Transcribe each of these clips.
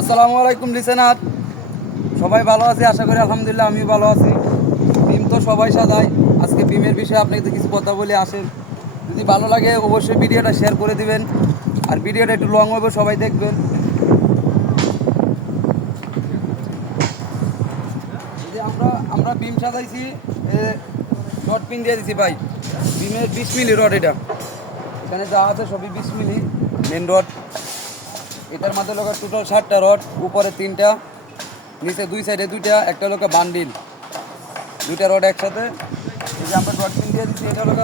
আসসালামু আলাইকুম লিসেনার, সবাই ভালো আছে আশা করি। আলহামদুলিল্লাহ আমিও ভালো আছি। বিম তো সবাই সাজায়, আজকে বিমের বিষয়ে আপনাকে কিছু কথা বলে আসেন। যদি ভালো লাগে অবশ্যই ভিডিওটা শেয়ার করে দিবেন, আর ভিডিওটা একটু লং হবে, সবাই দেখবেন। যদি আমরা আমরা বিম সাজাইছি, রড পিন দিয়ে দিছি ভাই। বিমের 20 মিলি রড, এটা এখানে যা আছে সবই 20 মিলি মেন রড। এটার মধ্যে লোক টোটাল 7টা রড, উপরে 3টা, নিচে 2 সাইডে 2টা, একটা লোক বান্ডিল, 2টা রড একসাথে। এই যে আমরা রড পিন দিয়ে দিচ্ছি, এটা লোক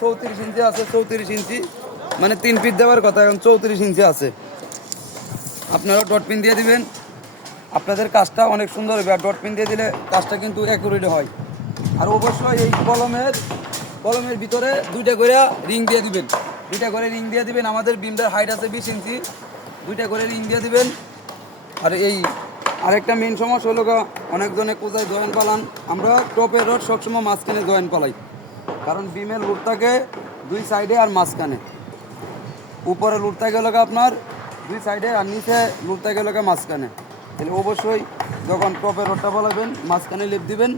34 ইঞ্চি আছে। 34 ইঞ্চি মানে 3 ফিট দেওয়ার কথা, এখন 34 ইঞ্চি আছে। আপনারা ডট পিন দিয়ে দিবেন, আপনাদের কাজটা অনেক সুন্দর হবে। আর ডট পিন দিয়ে দিলে কাজটা কিন্তু অ্যাকুরেট হয়। আর অবশ্যই এই কলমের ভিতরে 2টা করে রিং দিয়ে দিবেন। 2টা করে রিং দিয়ে দিবেন। আমাদের বিমটার হাইট আছে 20 ইঞ্চি, 2টা করে রিং দিয়ে দিবেন। আর এই আরেকটা মেন সমস্যা হলো অনেকজনে কোথায় জয়েন্ট পালান, আমরা টপের রড সবসময় মাঝখানে জয়েন্ট পালাই, কারণ বিমের লুট থাকে 2 সাইডে আর মাঝখানে। উপরে লুট থাকে হলো আপনার 2 সাইডে, আর নিচে লুট থাকে হলো মাঝখানে। তাহলে অবশ্যই যখন টপের রডটা পালাবেন মাঝখানে লেপ দিবেন,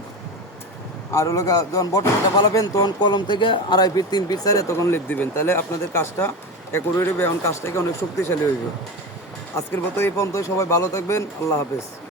আর হলো যখন বটমটা পালাবেন তখন কলম থেকে 2.5 ফিট 3 ফিট সাইডে তখন লেপ দিবেন। তাহলে আপনাদের কাজটা অ্যাকুরেট হবে এবং কাজটাকে অনেক শক্তিশালী হইবে। আজকের মতো এই পর্যন্ত, সবাই ভালো থাকবেন, আল্লাহ হাফেজ।